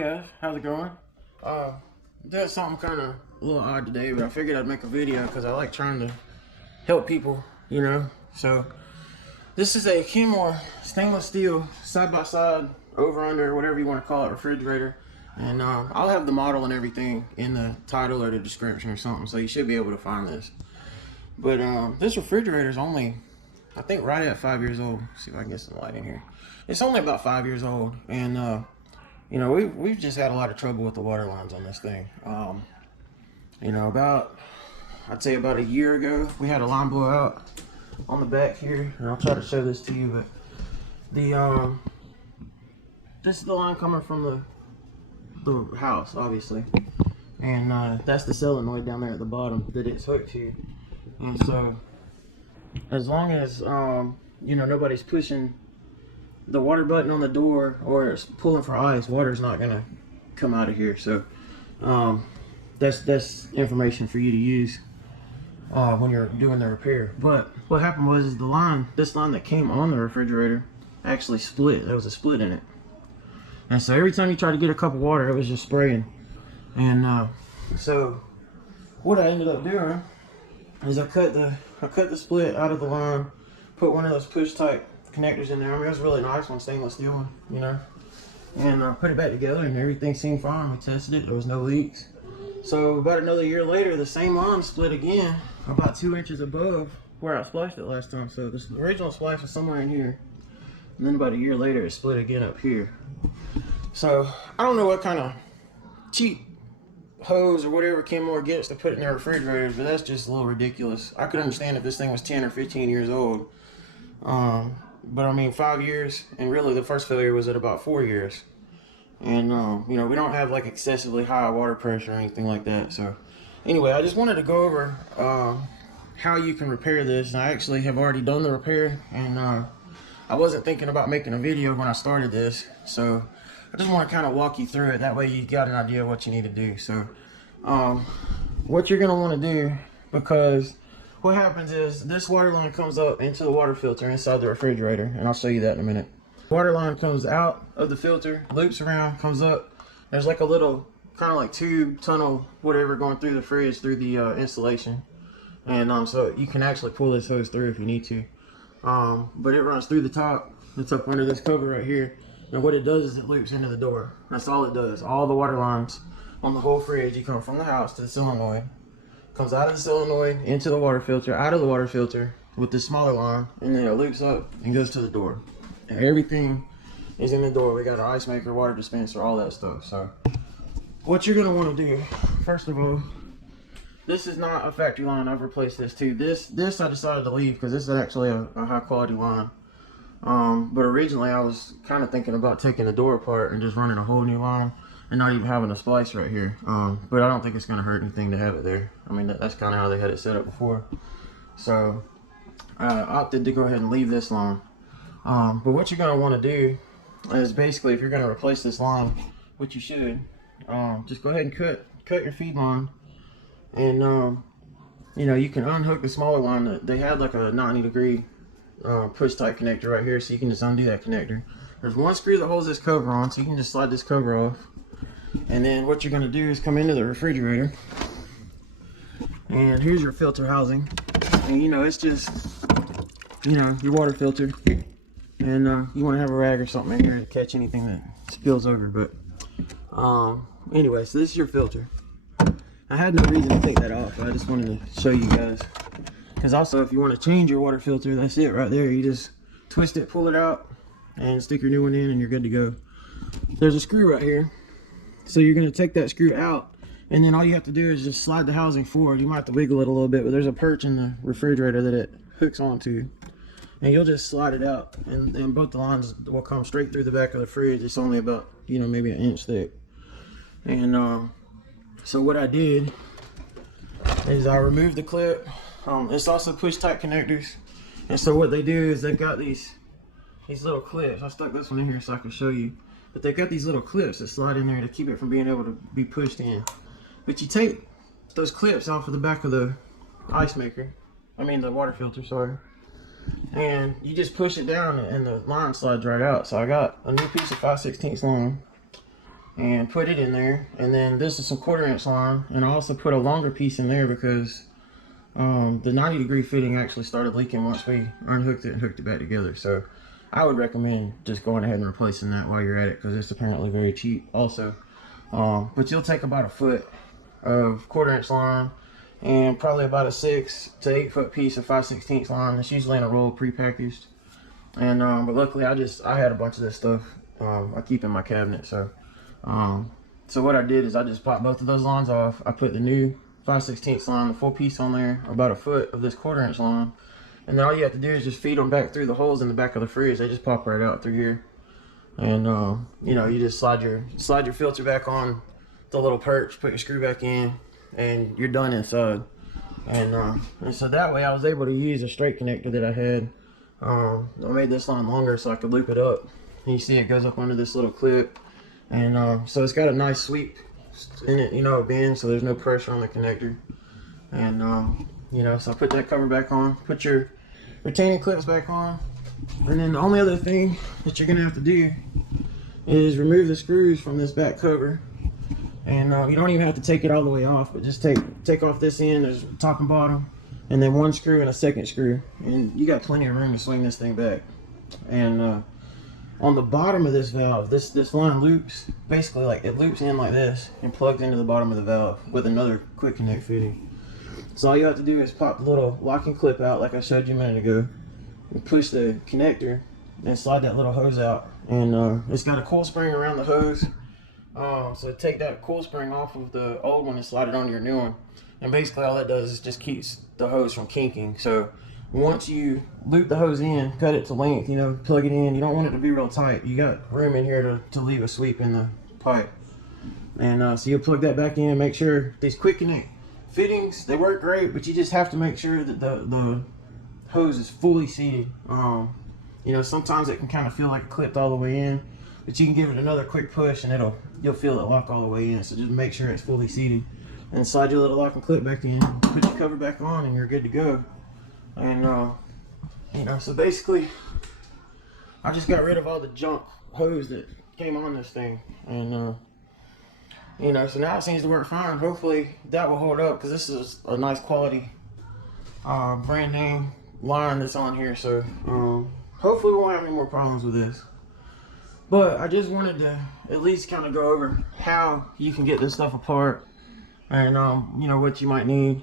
guys, how's it going? Did something kind of a little odd today, but I figured I'd make a video because I like trying to help people, you know. So this is a Kenmore stainless steel side-by-side, over-under, whatever you want to call it, refrigerator. And I'll have the model and everything in the title or the description or something, so you should be able to find this. But this refrigerator is only, I think, right at 5 years old. Let's see if I can get some light in here. It's only about 5 years old, and you know, we've just had a lot of trouble with the water lines on this thing. You know, I'd say about a year ago, we had a line blowout on the back here, and I'll try to show this to you. But the this is the line coming from the house, obviously, and that's the solenoid down there at the bottom that it's hooked to. And so, as long as you know, nobody's pushing the water button on the door or it's pulling for ice, water's not gonna come out of here. So that's information for you to use when you're doing the repair. But what happened was is this line that came on the refrigerator actually split. There was a split in it, and so every time you try to get a cup of water, it was just spraying. And so what I ended up doing is I cut the split out of the line, put one of those push type connectors in there. I mean, it was a really nice one, stainless steel one, you know, and put it back together, and everything seemed fine. We tested it, there was no leaks. So about another year later, the same line split again, about 2 inches above where I spliced it last time. So this original splice was somewhere in here, and then about a year later, it split again up here. So I don't know what kind of cheap hose or whatever Kenmore gets to put in their refrigerators, but that's just a little ridiculous. I could understand if this thing was 10 or 15 years old. But I mean, 5 years, and really the first failure was at about 4 years. And you know, we don't have like excessively high water pressure or anything like that. So anyway, I just wanted to go over how you can repair this. And I actually have already done the repair, and I wasn't thinking about making a video when I started this, so I just want to kind of walk you through it. That way you got an idea of what you need to do. So what you're going to want to do, because what happens is this water line comes up into the water filter inside the refrigerator, and I'll show you that in a minute. Water line comes out of the filter, loops around, comes up. There's like a little kind of like tube, tunnel, whatever, going through the fridge, through the insulation. And so you can actually pull this hose through if you need to. But it runs through the top. It's up under this cover right here. And what it does is it loops into the door. That's all it does. All the water lines on the whole fridge, you come from the house to the solenoid, comes out of the solenoid into the water filter, out of the water filter with the smaller line, and then it loops up and goes to the door. And everything is in the door. We got our ice maker, water dispenser, all that stuff. So what you're gonna want to do, first of all, this is not a factory line. I've replaced this too. This I decided to leave because this is actually a high quality line. But originally I was kind of thinking about taking the door apart and just running a whole new line and not even having a splice right here. But I don't think it's going to hurt anything to have it there. I mean, that's kind of how they had it set up before. So I opted to go ahead and leave this line. But what you're going to want to do is basically, if you're going to replace this line, which you should, just go ahead and cut your feed line. And you know, you can unhook the smaller line. They had like a 90-degree push type connector right here, so you can just undo that connector. There's one screw that holds this cover on, so you can just slide this cover off. And then what you're going to do is come into the refrigerator, and here's your filter housing. And you know, it's just, you know, your water filter, and you want to have a rag or something in here to catch anything that spills over. But anyway, so this is your filter. I had no reason to take that off. I just wanted to show you guys. Because also, if you want to change your water filter, that's it right there. You just twist it, pull it out, and stick your new one in, and you're good to go. There's a screw right here. So you're going to take that screw out, and then all you have to do is just slide the housing forward. You might have to wiggle it a little bit, but there's a perch in the refrigerator that it hooks onto. And you'll just slide it out, and both the lines will come straight through the back of the fridge. It's only about, you know, maybe 1 inch thick. And so what I did is I removed the clip. It's also push type connectors, and so what they do is they've got these little clips. I stuck this one in here so I can show you, but they've got these little clips that slide in there to keep it from being able to be pushed in. But you take those clips off of the back of the ice maker, I mean the water filter, sorry, and you just push it down and the line slides right out. So I got a new piece of 5/16 line, and put it in there. And then this is some 1/4 inch line, and I also put a longer piece in there because the 90-degree fitting actually started leaking once we unhooked it and hooked it back together. So I would recommend just going ahead and replacing that while you're at it, because it's apparently very cheap also. But you'll take about 1 foot of 1/4 inch line and probably about a 6 to 8 foot piece of 5/16 line. It's usually in a roll prepackaged. And but luckily I had a bunch of this stuff I keep in my cabinet. So what I did is I just popped both of those lines off. I put the new 5/16 line, the full piece on there, about 1 foot of this 1/4 inch line, and then all you have to do is just feed them back through the holes in the back of the fridge. They just pop right out through here. And you know, you just slide your filter back on the little perch, put your screw back in, and you're done inside. And so that way I was able to use a straight connector that I had. I made this line longer so I could loop it up. And you see it goes up under this little clip, and so it's got a nice sweep in it, you know, a bend, so there's no pressure on the connector. And you know, so I put that cover back on, put your retaining clips back on, and then the only other thing that you're gonna have to do is remove the screws from this back cover. And you don't even have to take it all the way off, but just take off this end. There's top and bottom, and then 1 screw and a 2nd screw, and you got plenty of room to swing this thing back. And on the bottom of this valve, this line loops, basically like it loops in like this and plugs into the bottom of the valve with another quick connect fitting. So all you have to do is pop the little locking clip out like I showed you a minute ago, and push the connector and slide that little hose out. And it's got a coil spring around the hose. So take that coil spring off of the old one and slide it onto your new one. And basically all that does is just keeps the hose from kinking. So once you loop the hose in, cut it to length, you know, plug it in. You don't want it to be real tight. You got room in here to leave a sweep in the pipe. And so you'll plug that back in. Make sure these quick connect fittings, they work great, but you just have to make sure that the hose is fully seated. You know, sometimes it can kind of feel like it clipped all the way in, but you can give it another quick push and you'll feel it lock all the way in. So just make sure it's fully seated, and slide your little locking clip back in, put your cover back on, and you're good to go. And you know, so basically I just got rid of all the junk hose that came on this thing. And you know, so now it seems to work fine. Hopefully that will hold up, because this is a nice quality brand name line that's on here. So hopefully we won't have any more problems with this. But I just wanted to at least kind of go over how you can get this stuff apart, and you know, what you might need.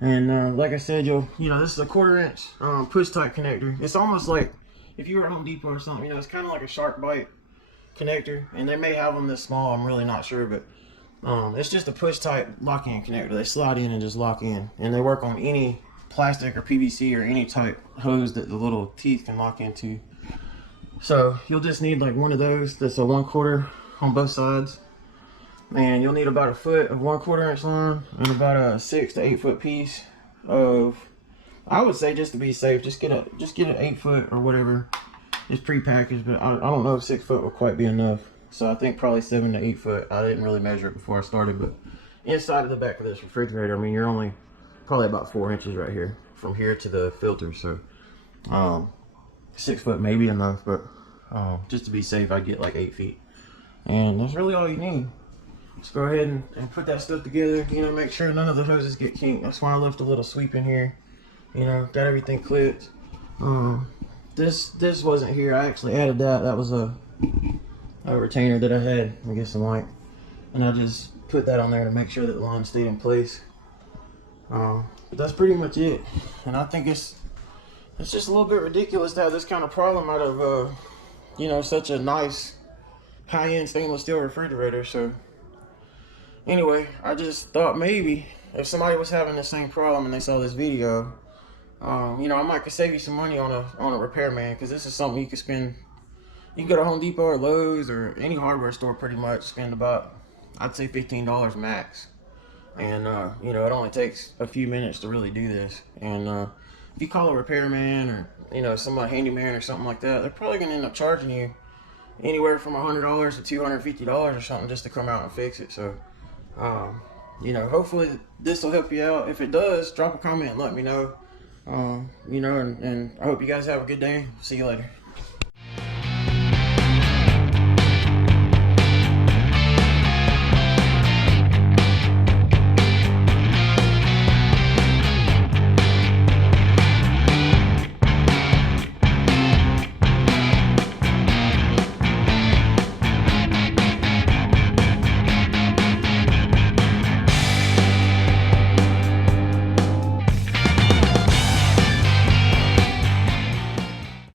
And like I said, you know, this is a 1/4 inch push type connector. It's almost like if you were at Home Depot or something, you know, it's kind of like a shark bite connector, and they may have them this small, I'm really not sure, but it's just a push type lock-in connector. They slide in and just lock in, and they work on any plastic or PVC or any type hose that the little teeth can lock into. So you'll just need like one of those that's a 1/4 on both sides, and you'll need about 1 foot of 1/4 inch line and about a 6 to 8 foot piece of, I would say, just to be safe, just get an 8 foot or whatever. It's prepackaged, but I don't know if 6 foot will quite be enough. So I think probably 7 to 8 foot. I didn't really measure it before I started, but inside of the back of this refrigerator, I mean, you're only probably about 4 inches right here from here to the filter. So 6 foot may be enough, but just to be safe, I'd get like 8 feet. And that's really all you need. Just go ahead and put that stuff together. You know, make sure none of the hoses get kinked. That's why I left a little sweep in here. You know, got everything clipped. This wasn't here. I actually added that. That was a retainer that I had. I guess some light, and I just put that on there to make sure that the line stayed in place. But that's pretty much it. And I think it's just a little bit ridiculous to have this kind of problem out of you know, such a nice high-end stainless steel refrigerator. So anyway, I just thought maybe if somebody was having the same problem and they saw this video, you know, I might could save you some money on a repairman, because this is something you could spend. You can go to Home Depot or Lowe's or any hardware store, pretty much spend about, I'd say, $15 max. And you know, it only takes a few minutes to really do this. And if you call a repairman or, you know, somebody handyman or something like that, they're probably gonna end up charging you anywhere from $100 to $250 or something just to come out and fix it. So you know, hopefully this will help you out. If it does, drop a comment and let me know. You know, and I hope you guys have a good day. See you later.